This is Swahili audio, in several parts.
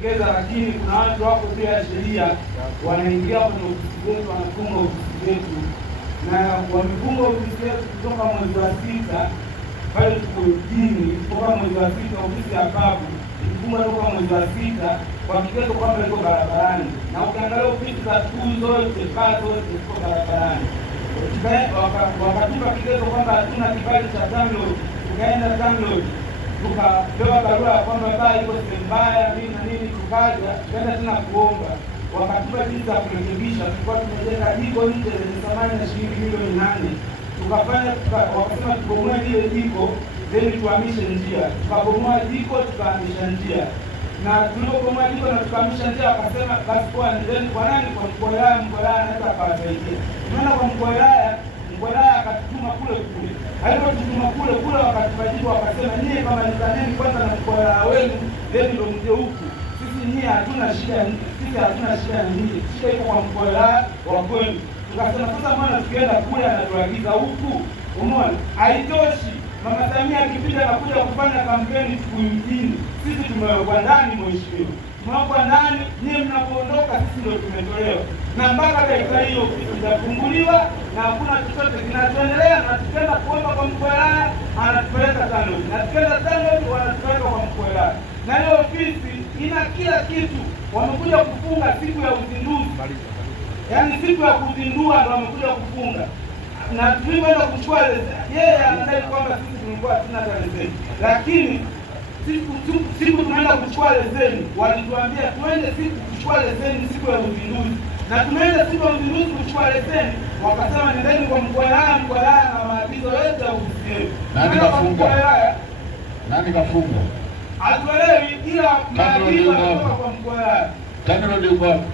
kujitokeza, lakini kuna watu wako pia sheria wanaingia kwenye ofisi zetu, wanafunga ofisi zetu, na wamefunga ofisi zetu kutoka mwezi wa 6 pale tuko mjini, kutoka mwezi wa 6 ofisi ya babu ilifunga toka mwezi wa 6 kwa kigezo kwamba iko barabarani, na ukiangalia ofisi za skuli zote pale zote ziko barabarani. Wakatupa kigezo kwamba hatuna kibali cha download, tukaenda download tukapewa barua kwamba baa iko sehemu mbaya nini na nini, tukaja tukaenda tena kuomba, wakatupa jinsi ya kurekebisha. Tulikuwa tumejenga jiko nje lenye thamani ya shilingi milioni 8, tukafanya wakasema tubomoe ile jiko then tuhamishe njia, tukabomoa jiko tukahamisha njia, na tulipobomoa jiko na tukahamisha njia wakasema basi kwa ndio kwa nani, kwa mkuu wa wilaya, mkuu wa wilaya anaweza akawasaidia. Tunaenda kwa mkuu wa wilaya, mkuu wa wilaya akatutuma kule, alipotutuma kule wakatupajibu wakasema nyie kama nitaneni kwanza na mkuu wa wilaya wenu then ndio mje huku, sisi nyie hatuna shida, sisi hatuna shida na nyie, shida iko kwa mkuu wa wilaya wa kwenu. Tukasema sasa mbona tukienda kule anatuagiza huku? Umeona haitoshi. Mama Samia akipita na kuja kufanya kampeni siku mjini, sisi tumewekwa ndani, mheshimiwa, tumewekwa ndani, nyie mnapoondoka sisi ndio tumetolewa, na mpaka dakika hiyo itafunguliwa na hakuna chochote kinachoendelea. Na tukienda kuomba kwa mkuu wa wilaya anatupeleka TANROADS, na tukienda TANROADS wanatupeleka kwa mkuu wa wilaya, na hiyo ofisi ina kila kitu. Wamekuja kufunga siku ya uzinduzi, yaani siku ya kuzindua ndio wamekuja kufunga, na tulipoenda kuchukua yeye anadai kwamba sisi tulikuwa hatuna leseni, lakini siku tunaenda kuchukua leseni walituambia tuende siku kuchukua leseni siku ya uzinduzi, na tumeenda siku ya uzinduzi kuchukua leseni, wakasema nendeni kwa mkuu wa wilaya, mkuu wa wilaya na maagizo yote ya ofisi yetu. Nani kafunga? Nani kafunga? Hatuelewi, ila maagizo yanatoka kwa mkuu wa wilaya. TANROADS uko wapi?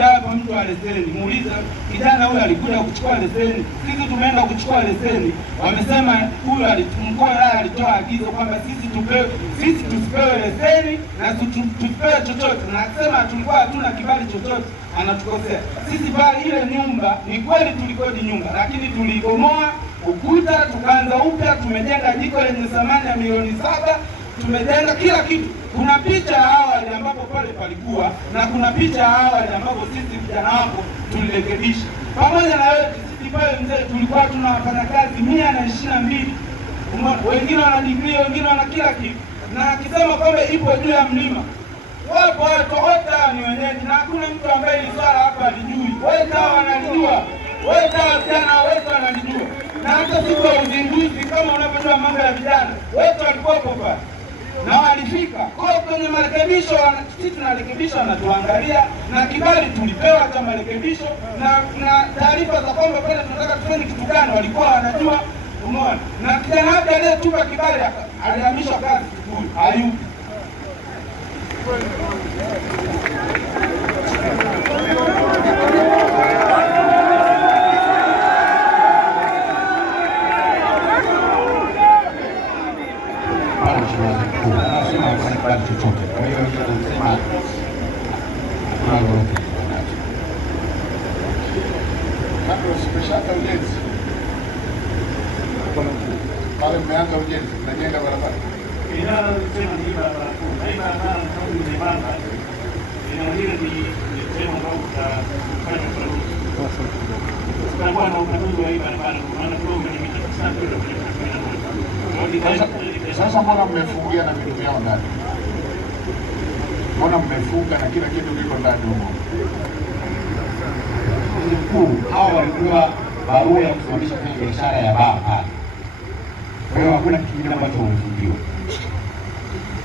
Hapa mtu wa leseni, muuliza kijana huyu alikuja kuchukua leseni, sisi tumeenda kuchukua leseni, wamesema huyu mkuu wa wilaya alitoa agizo kwamba sisi tusipewe leseni na tusipewe chochote, na akisema tulikuwa hatuna kibali chochote anatukosea sisi. Pale ile nyumba ni kweli tulikodi nyumba, lakini tulibomoa ukuta tukaanza upya, tumejenga jiko lenye thamani ya milioni 7, tumejenga kila kitu. Kuna picha ya awali ambapo pale palikuwa, na kuna picha ya awali ambapo sisi vijana wako tulirekebisha. Pamoja na wewe sisi pale mzee tulikuwa tuna wafanyakazi 122. Wengine wana degree, wengine wana kila kitu. Na akisema kwamba ipo juu ya mlima, wapo watu wote ni wenyeji, na hakuna mtu ambaye hili swala hapa alijui. Wote wanalijua, wote vijana wote wanalijua. Na hata siku ya uzinduzi kama unavyojua mambo ya vijana, wote walikuwa pale na walifika kwa kwenye marekebisho. Sisi tunarekebisha, wanatuangalia, na kibali tulipewa cha marekebisho na taarifa za kwamba pale tunataka tufanye kitu gani walikuwa wanajua. Umeona, na kijana wake aliyetupa kibali alihamishwa kazi Kikuyu, hayupo. Chochote. Kwa hiyo nasema umeshaanza ujenzi pale, mmeanza ujenzi, mnajenga barabara sasa. Mbona mmefungia na vitu vyao ndani? Mbona mmefunga na kila kitu kiko ndani huko? Mkuu, hao walikuwa barua ya kusimamisha kwenye biashara ya baa pale. Kwa hiyo hakuna kitu kingine ambacho wamefungiwa.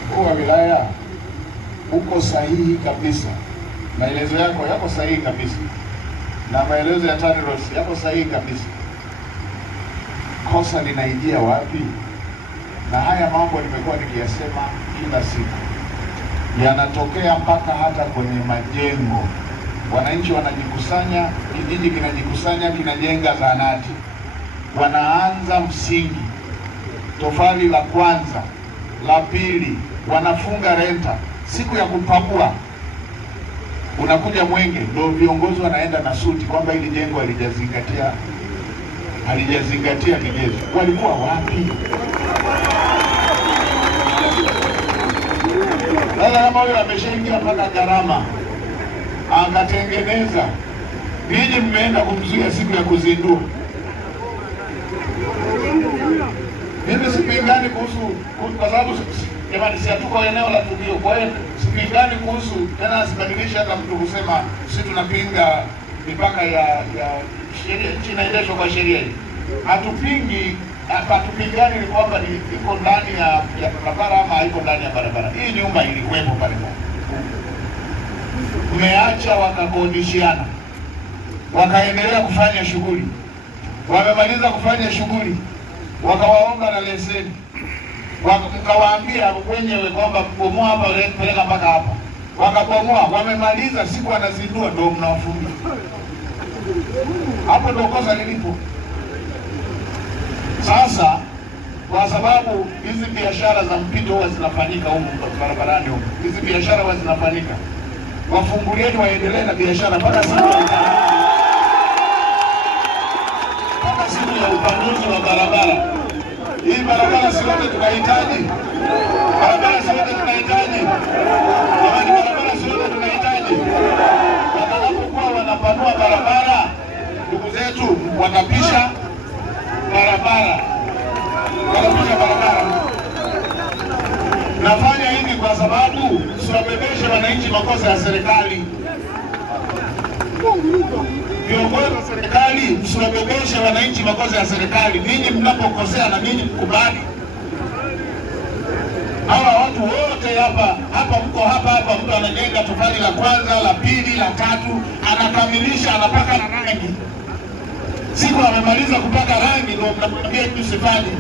Mkuu wa wilaya, uko sahihi kabisa, maelezo yako yako sahihi kabisa, na maelezo ya TANROADS yako sahihi kabisa. Kosa linaingia wapi? Na haya mambo nimekuwa nikiyasema kila siku, yanatokea mpaka hata kwenye majengo. Wananchi wanajikusanya, kijiji kinajikusanya, kinajenga zahanati, wanaanza msingi, tofali la kwanza, la pili, wanafunga renta. Siku ya kupakua unakuja Mwenge, ndio viongozi wanaenda na suti kwamba hili jengo halijazingatia halijazingatia vigezo. Walikuwa wapi? Sasa kama huyo ameshaingia mpaka gharama akatengeneza, ninyi mmeenda kumzuia siku ya kuzindua. Mimi sipingani kuhusu, kwa sababu jamani, si hatuko eneo la tukio. Kwa hiyo sipingani kuhusu, tena sibadilisha hata mtu kusema sisi tunapinga mipaka ya sheria, nchi inaendeshwa kwa sheria hii. Hatupingani ni kwamba iko ndani ya barabara ama haiko ndani ya barabara. Hii nyumba ilikuwepo pale moja, umeacha wakakodishiana, wakaendelea kufanya shughuli, wamemaliza kufanya shughuli, wakawaomba na leseni, mkawaambia wenyewe kwamba bomoa hapa, peleka mpaka hapa, wakabomoa, wamemaliza, siku wanazindua ndio mnawafunga. Hapo ndio kosa lilipo. Sasa kwa sababu hizi biashara za mpito huwa zinafanyika huko barabarani huko, hizi biashara huwa zinafanyika, wafungulieni waendelee na biashara mpaka siku ya upanuzi wa barabara. Hii barabara si wote tunahitaji, barabara si wote tunahitaji, jamani, barabara si wote tunahitaji. Watakapokuwa wanapanua barabara, ndugu zetu watapisha barabara, watapisha barabara. Nafanya hivi kwa sababu msiwabebeshe wananchi makosa ya serikali. Viongozi wa serikali, msiwabebeshe wananchi makosa ya serikali. Ninyi mnapokosea na ninyi mkubali. Hawa watu wote hapa mko hapa, mtu anajenga tofali la kwanza, la pili, la tatu, anakamilisha, anapaka na rangi. Siku amemaliza kupaka rangi ndio mnamwambia tusifanye.